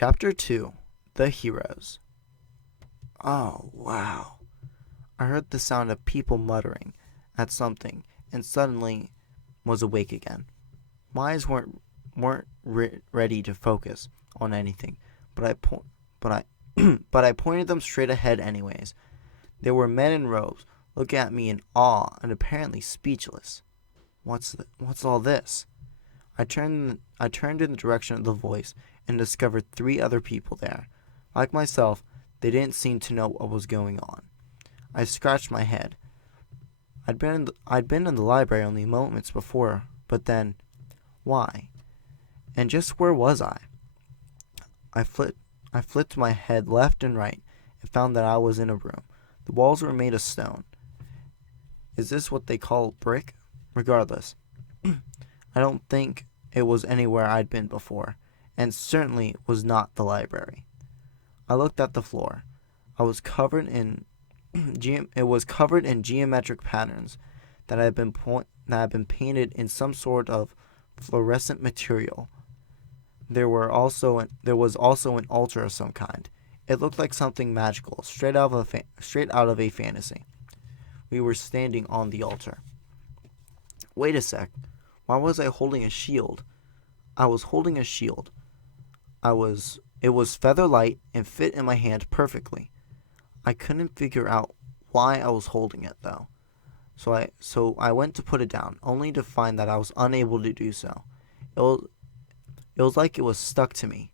Chapter 2 The Heroes. Oh, wow. I heard the sound of people muttering at something and suddenly was awake again. My eyes weren't ready to focus on anything, but I but I pointed them straight ahead anyways. There were men in robes looking at me in awe and apparently speechless. What's all this? I turned in the direction of the voice and discovered 3 other people there. Like myself, they didn't seem to know what was going on. I scratched my head. I'd been in the library only moments before, but then, why? And just where was I? I flipped my head left and right and found that I was in a room. The walls were made of stone. Is this what they call brick? Regardless, I don't think it was anywhere I'd been before, and certainly was not the library. I looked at the floor. It was covered in geometric patterns that had been painted in some sort of fluorescent material. There was also an altar of some kind. It looked like something magical, straight out of a fantasy. We were standing on the altar. Wait a sec. Why was I holding a shield? I was holding a shield. It was feather light and fit in my hand perfectly. I couldn't figure out why I was holding it though. So I went to put it down, only to find that I was unable to do so. It was like it was stuck to me.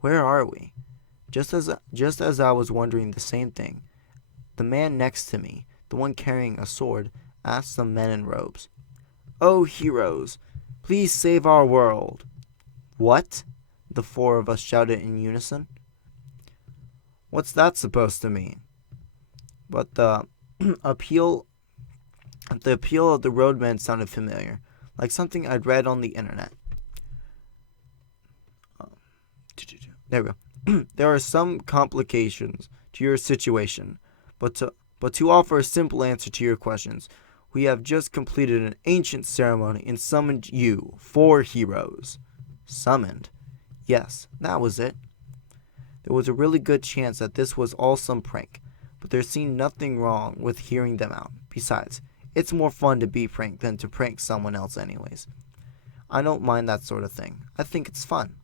Where are we? Just as I was wondering the same thing, the man next to me, the one carrying a sword, asked the men in robes, "Oh, heroes, please save our world." "What?" the 4 of us shouted in unison. "What's that supposed to mean?" But the appeal of the roadman sounded familiar, like something I'd read on the internet. There we go. "There are some complications to your situation, but to offer a simple answer to your questions, we have just completed an ancient ceremony and summoned you, 4 heroes." Summoned? Yes, that was it. There was a really good chance that this was all some prank, but there seemed nothing wrong with hearing them out. Besides, it's more fun to be pranked than to prank someone else anyways. I don't mind that sort of thing. I think it's fun.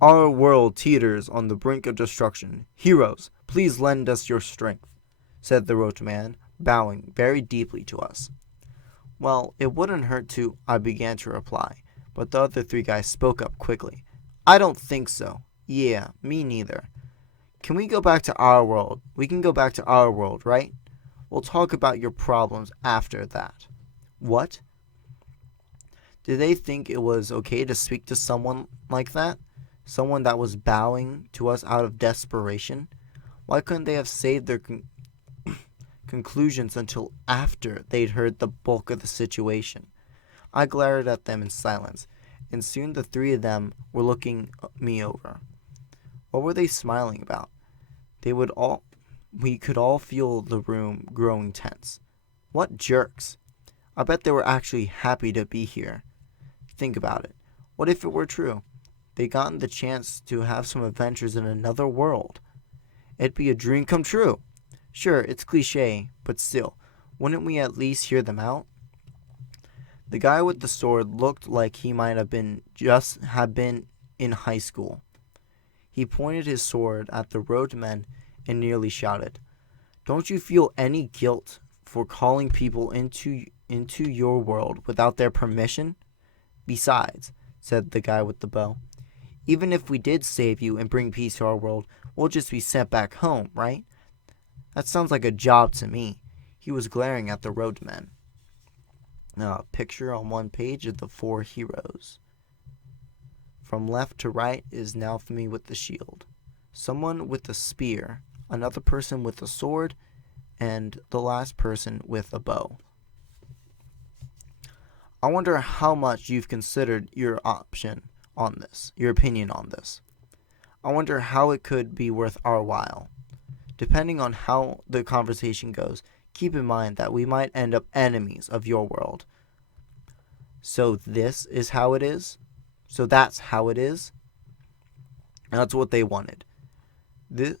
"Our world teeters on the brink of destruction. Heroes, please lend us your strength," said the roadman, bowing very deeply to us. Well, it wouldn't hurt to, I began to reply, but the other 3 guys spoke up quickly. "I don't think so." "Yeah, me neither." "Can we go back to our world? We can go back to our world, right? We'll talk about your problems after that." What? Did they think it was okay to speak to someone like that? Someone that was bowing to us out of desperation? Why couldn't they have saved their conclusions until after they'd heard the bulk of the situation? I glared at them in silence, and soon the 3 of them were looking me over. What were they smiling about? We could all feel the room growing tense. What jerks! I bet they were actually happy to be here. Think about it. What if it were true? They'd gotten the chance to have some adventures in another world. It'd be a dream come true. Sure, it's cliche, but still, wouldn't we at least hear them out? The guy with the sword looked like he might have been in high school. He pointed his sword at the roadmen and nearly shouted, "Don't you feel any guilt for calling people into your world without their permission?" "Besides," said the guy with the bow, "even if we did save you and bring peace to our world, we'll just be sent back home, right? That sounds like a job to me." He was glaring at the roadmen. Now, a picture on one page of the 4 heroes. From left to right is now for me with the shield. Someone with a spear, another person with a sword, and the last person with a bow. I wonder how much you've considered your opinion on this. I wonder how it could be worth our while. Depending on how the conversation goes, keep in mind that we might end up enemies of your world. So this is how it is? So that's how it is? That's what they wanted. This,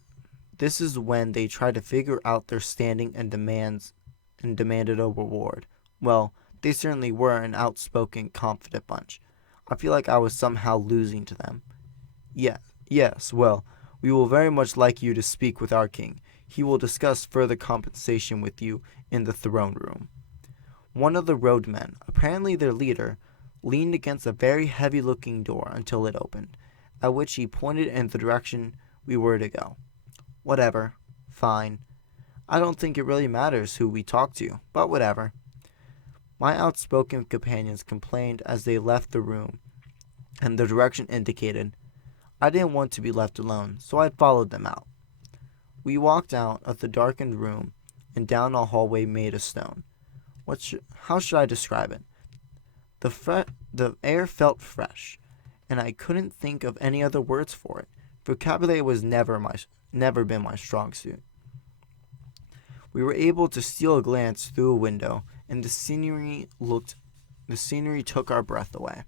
this is when they tried to figure out their standing and demanded a reward. Well, they certainly were an outspoken, confident bunch. I feel like I was somehow losing to them. Yes, yes, well, we will very much like you to speak with our king. He will discuss further compensation with you in the throne room. One of the roadmen, apparently their leader, leaned against a very heavy-looking door until it opened, at which he pointed in the direction we were to go. Whatever. Fine. I don't think it really matters who we talk to, but whatever. My outspoken companions complained as they left the room, and the direction indicated. I didn't want to be left alone, so I followed them out. We walked out of the darkened room and down a hallway made of stone. How should I describe it? The air felt fresh, and I couldn't think of any other words for it. Vocabulary was never been my strong suit. We were able to steal a glance through a window, and the scenery took our breath away.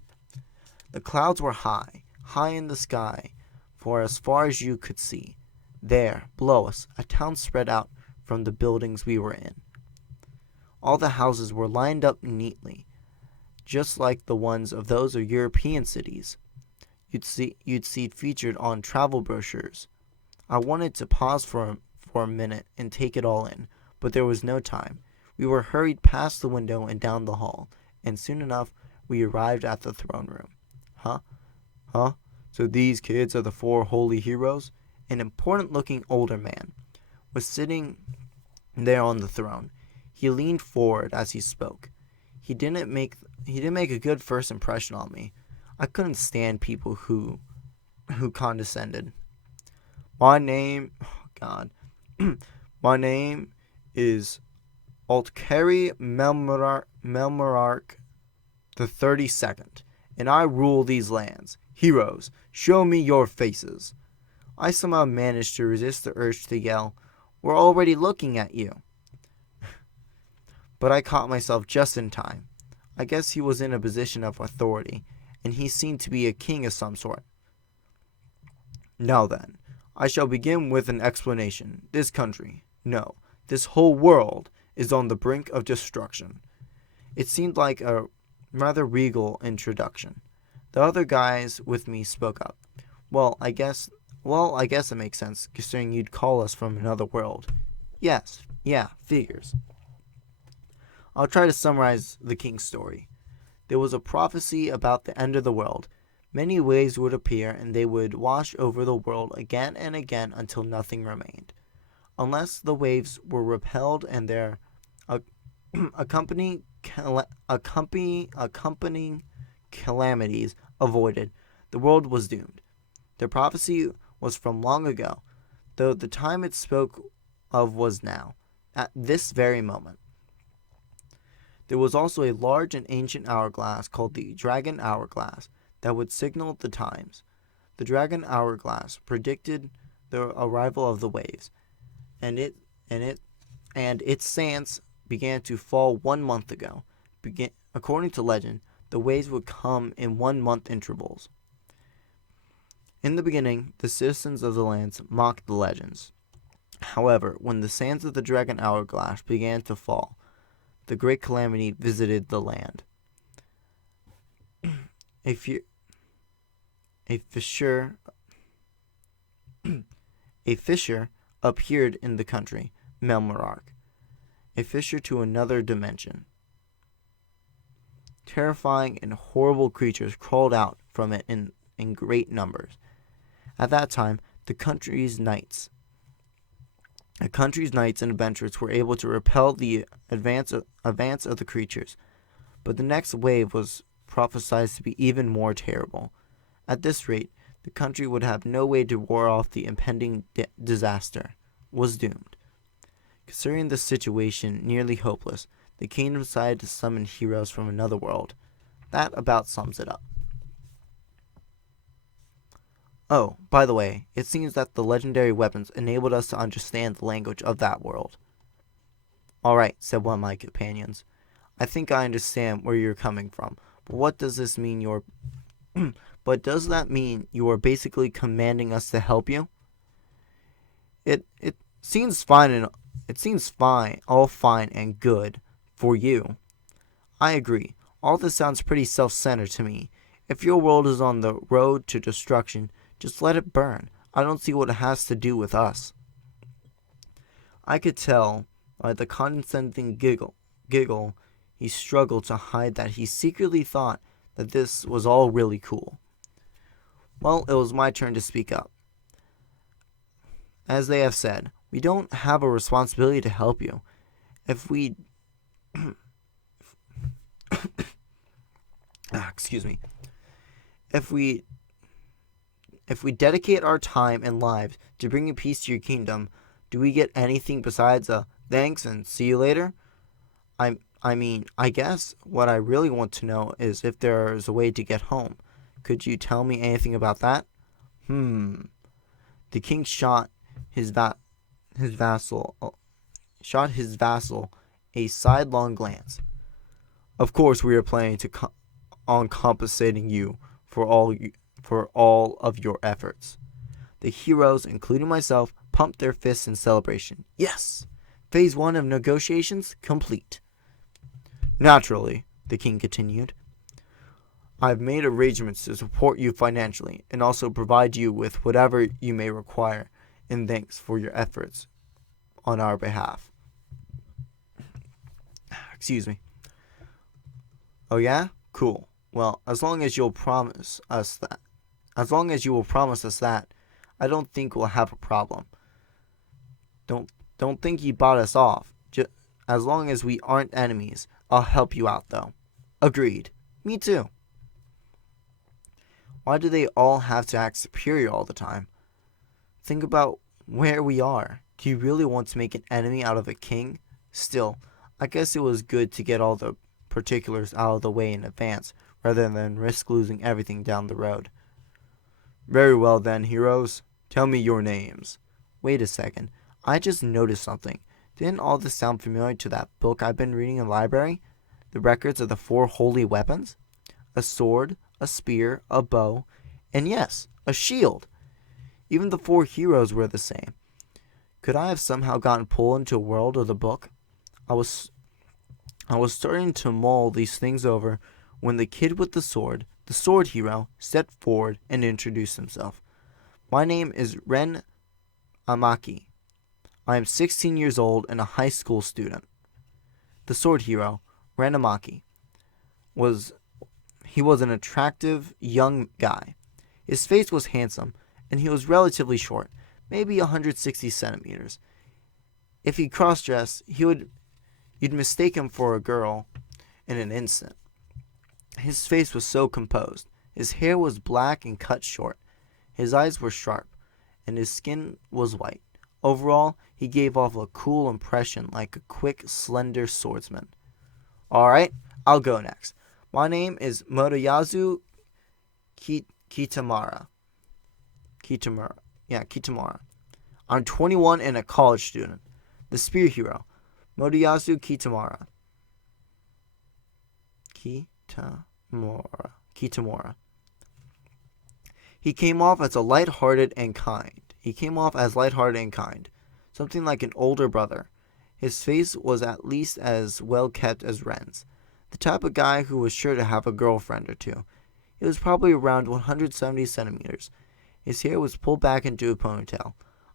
The clouds were high in the sky, for as far as you could see. There, below us, a town spread out from the buildings we were in. All the houses were lined up neatly, just like the ones of those of European cities you'd see featured on travel brochures. I wanted to pause for a minute and take it all in, but there was no time. We were hurried past the window and down the hall, and soon enough we arrived at the throne room. Huh? So these kids are the four holy heroes? An important-looking older man was sitting there on the throne. He leaned forward as he spoke. He didn't make a good first impression on me. I couldn't stand people who condescended. My name My name is Altkari Melmarark the 32nd, and I rule these lands. Heroes, show me your faces. I somehow managed to resist the urge to yell, We're already looking at you. But I caught myself just in time. I guess he was in a position of authority, and he seemed to be a king of some sort. Now then, I shall begin with an explanation. This country, no, this whole world, is on the brink of destruction. It seemed like a rather regal introduction. The other guys with me spoke up. Well, I guess it makes sense, considering you'd call us from another world. Yes, yeah, figures. I'll try to summarize the king's story. There was a prophecy about the end of the world. Many waves would appear, and they would wash over the world again and again until nothing remained. Unless the waves were repelled and their accompanying calamities avoided, the world was doomed. The prophecy was from long ago, though the time it spoke of was now, at this very moment. There was also a large and ancient hourglass called the Dragon Hourglass that would signal the times. The Dragon Hourglass predicted the arrival of the waves, and its sands began to fall 1 month ago. According to legend, the waves would come in 1 month intervals. In the beginning, the citizens of the lands mocked the legends. However, when the sands of the Dragon Hourglass began to fall, the great calamity visited the land. A fissure appeared in the country, Melmarark, a fissure to another dimension. Terrifying and horrible creatures crawled out from it in great numbers. At that time, the country's knights and adventurers were able to repel the advance of the creatures, but the next wave was prophesied to be even more terrible. At this rate, the country would have no way to ward off the impending disaster. Was doomed. Considering the situation nearly hopeless, the kingdom decided to summon heroes from another world. That about sums it up. Oh, by the way, it seems that the legendary weapons enabled us to understand the language of that world. All right, said one of my companions. I think I understand where you're coming from, but what does this mean But does that mean you are basically commanding us to help you? It seems fine and all fine and good for you. I agree. All this sounds pretty self-centered to me. If your world is on the road to destruction, just let it burn. I don't see what it has to do with us. I could tell by the condescending giggle he struggled to hide that he secretly thought that this was all really cool. Well, it was my turn to speak up. As they have said, we don't have a responsibility to help you. If we excuse me. If we dedicate our time and lives to bringing peace to your kingdom, do we get anything besides a thanks and see you later? I guess what I really want to know is if there is a way to get home. Could you tell me anything about that? The king shot his vassal a sidelong glance. Of course, we are planning on compensating you for all of your efforts. The heroes, including myself, pumped their fists in celebration. Yes! Phase 1 of negotiations complete. Naturally, the king continued, I've made arrangements to support you financially and also provide you with whatever you may require in thanks for your efforts on our behalf. Excuse me. Oh yeah? Cool. Well, as long as you will promise us that, I don't think we'll have a problem. Don't think you bought us off. As long as we aren't enemies, I'll help you out though. Agreed. Me too. Why do they all have to act superior all the time? Think about where we are. Do you really want to make an enemy out of a king? Still, I guess it was good to get all the particulars out of the way in advance, rather than risk losing everything down the road. Very well then, heroes. Tell me your names. Wait a second. I just noticed something. Didn't all this sound familiar to that book I've been reading in the library? The records of the 4 holy weapons? A sword, a spear, a bow, and yes, a shield. Even the 4 heroes were the same. Could I have somehow gotten pulled into a world of the book? I was starting to mull these things over when the kid with the sword hero, stepped forward and introduced himself. My name is Ren Amaki. I am 16 years old and a high school student. The sword hero, Ren Amaki, was an attractive young guy. His face was handsome, and he was relatively short, maybe 160 centimeters. If he cross-dressed, you'd mistake him for a girl in an instant. His face was so composed. His hair was black and cut short. His eyes were sharp, and his skin was white. Overall, he gave off a cool impression like a quick, slender swordsman. Alright, I'll go next. My name is Motoyasu Kitamura. Kitamura. I'm 21 and a college student. The spear hero, Motoyasu Kitamura. Kitamura. He came off as lighthearted and kind. Something like an older brother. His face was at least as well kept as Ren's. The type of guy who was sure to have a girlfriend or two. He was probably around 170 centimeters. His hair was pulled back into a ponytail.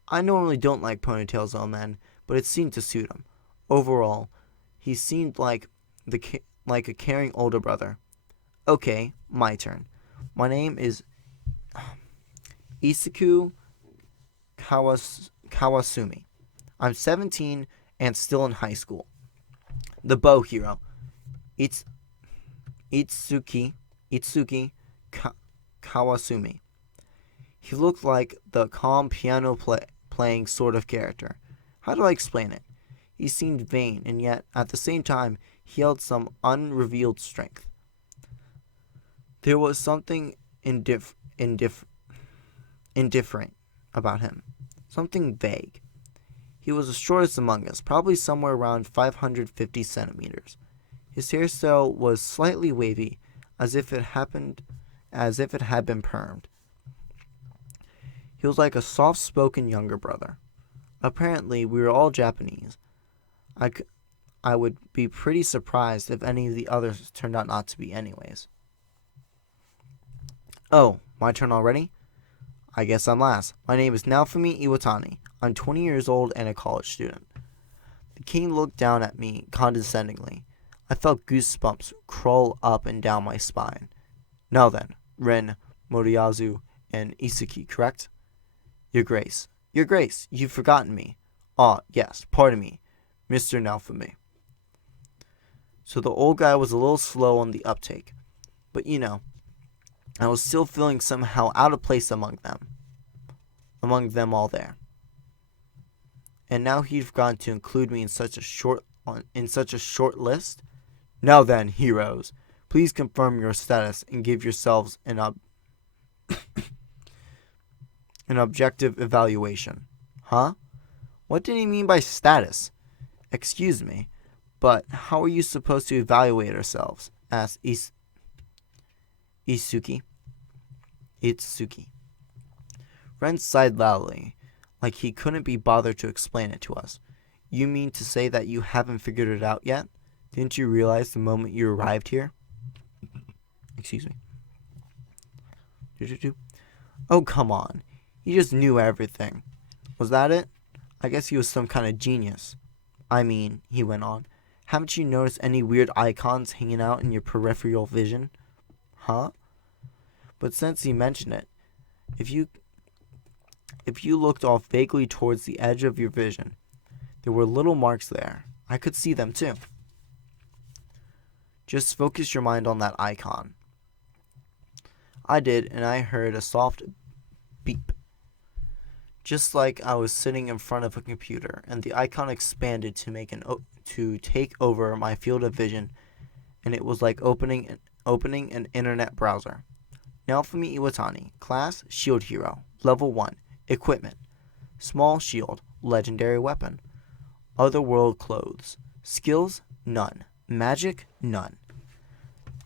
I normally don't like ponytails on men, but it seemed to suit him. Overall, he seemed like a caring older brother. Okay, my turn. My name is Isaku Kawasumi. I'm 17 and still in high school. The bow hero, Itsuki Kawasumi. He looked like the calm piano playing sort of character. How do I explain it? He seemed vain, and yet, at the same time, he held some unrevealed strength. There was something indifferent about him. Something vague. He was the shortest among us, probably somewhere around 550 centimeters. His hairstyle was slightly wavy, as if it happened as if it had been permed. He was like a soft-spoken younger brother. Apparently, we were all Japanese. I would be pretty surprised if any of the others turned out not to be anyways. Oh, my turn already? I guess I'm last. My name is Naofumi Iwatani. I'm 20 years old and a college student. The king looked down at me condescendingly. I felt goosebumps crawl up and down my spine. Now then, Ren, Moriyazu, and Isaki, correct? Your Grace. Your Grace, you've forgotten me. Ah, yes, pardon me, Mr. Naofumi. So the old guy was a little slow on the uptake. But I was still feeling somehow out of place among them all there. And now he'd forgotten to include me in such a short list. Now then, heroes, please confirm your status and give yourselves an objective evaluation. Huh? What did he mean by status? Excuse me, but how are you supposed to evaluate ourselves? Asked Itsuki. Ren sighed loudly, like he couldn't be bothered to explain it to us. You mean to say that you haven't figured it out yet? Didn't you realize the moment you arrived here? Excuse me. Oh, come on. He just knew everything. Was that it? I guess he was some kind of genius. I mean, he went on, haven't you noticed any weird icons hanging out in your peripheral vision? Huh? But since he mentioned it, if you looked off vaguely towards the edge of your vision, there were little marks there. I could see them too. Just focus your mind on that icon. I did, and I heard a soft beep. Just like I was sitting in front of a computer, and the icon expanded to take over my field of vision, and it was like opening an internet browser. Naofumi Iwatani, class, shield hero, level 1, equipment, small shield, legendary weapon, otherworld clothes, skills, none, magic, none.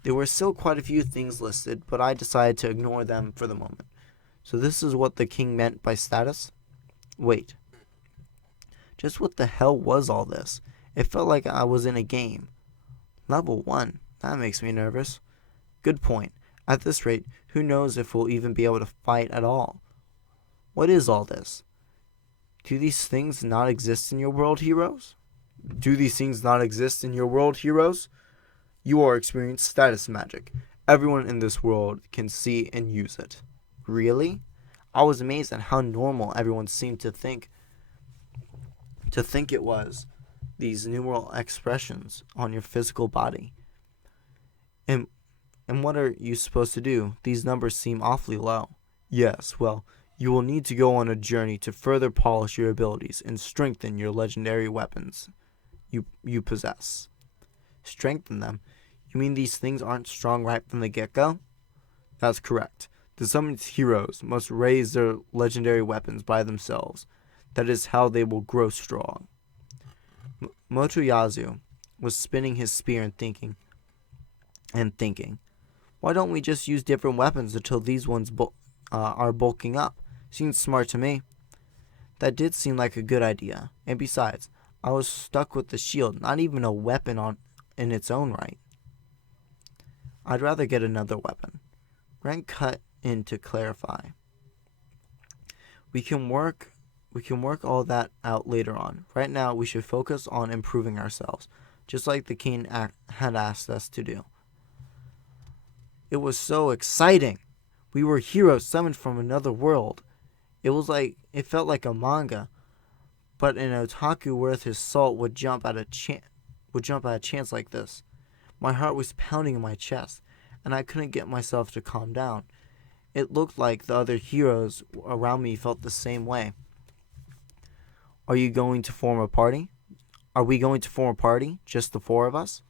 There were still quite a few things listed, but I decided to ignore them for the moment. So this is what the king meant by status? Wait. Just what the hell was all this? It felt like I was in a game. Level 1, that makes me nervous. Good point. At this rate, who knows if we'll even be able to fight at all? What is all this? Do these things not exist in your world, heroes? Do these things not exist in your world, heroes? You are experiencing status magic. Everyone in this world can see and use it. Really? I was amazed at how normal everyone seemed to think it was. These numeral expressions on your physical body. And what are you supposed to do? These numbers seem awfully low. Yes, well, you will need to go on a journey to further polish your abilities and strengthen your legendary weapons you possess. Strengthen them? You mean these things aren't strong right from the get-go? That's correct. The summoned heroes must raise their legendary weapons by themselves. That is how they will grow strong. Motoyasu was spinning his spear and thinking. Why don't we just use different weapons until these ones are bulking up? Seems smart to me. That did seem like a good idea. And besides, I was stuck with the shield, not even a weapon in its own right. I'd rather get another weapon. Ren cut in to clarify. We can work all that out later on. Right now, we should focus on improving ourselves, just like the king had asked us to do. It was so exciting. We were heroes summoned from another world. It felt like a manga, but an otaku worth his salt would jump at a chance like this. My heart was pounding in my chest, and I couldn't get myself to calm down. It looked like the other heroes around me felt the same way. Are we going to form a party? Just the four of us?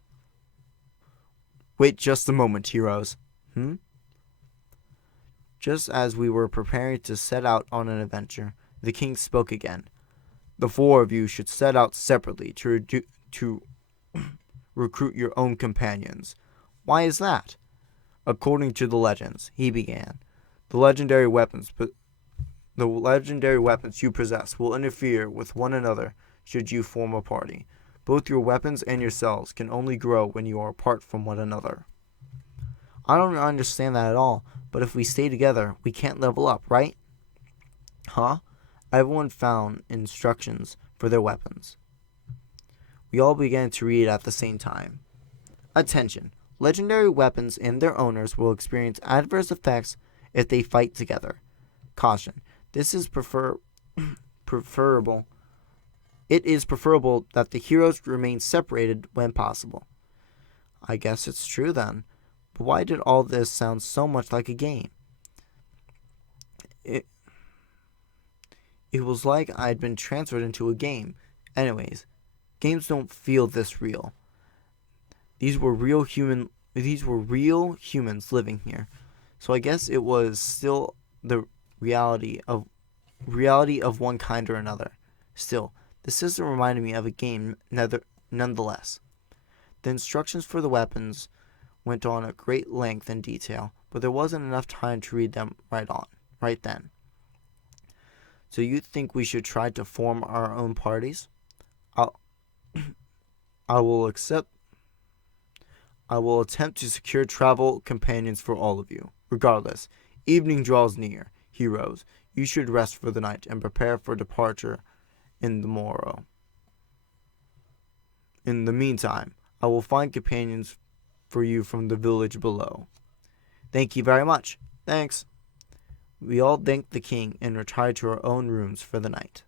Wait just a moment, heroes. Just as we were preparing to set out on an adventure, the king spoke again. The four of you should set out separately to recruit your own companions. Why is that? According to the legends, he began, the legendary weapons you possess will interfere with one another should you form a party. Both your weapons and yourselves can only grow when you are apart from one another. I don't understand that at all, but if we stay together, we can't level up, right? Huh? Everyone found instructions for their weapons. We all began to read at the same time. Attention! Legendary weapons and their owners will experience adverse effects if they fight together. Caution. This is preferable. It is preferable that the heroes remain separated when possible. I guess it's true then. But why did all this sound so much like a game? It was like I'd been transferred into a game. Anyways, games don't feel this real. These were real humans living here. So I guess it was still the reality of one kind or another. Still, the system reminded me of a game nonetheless. The instructions for the weapons went on at great length and detail, but there wasn't enough time to read them right then. So you think we should try to form our own parties? I will attempt to secure travel companions for all of you. Regardless, evening draws near. Heroes, you should rest for the night and prepare for departure in the morrow. In the meantime, I will find companions for you from the village below. Thank you very much. Thanks. We all thanked the king and retired to our own rooms for the night.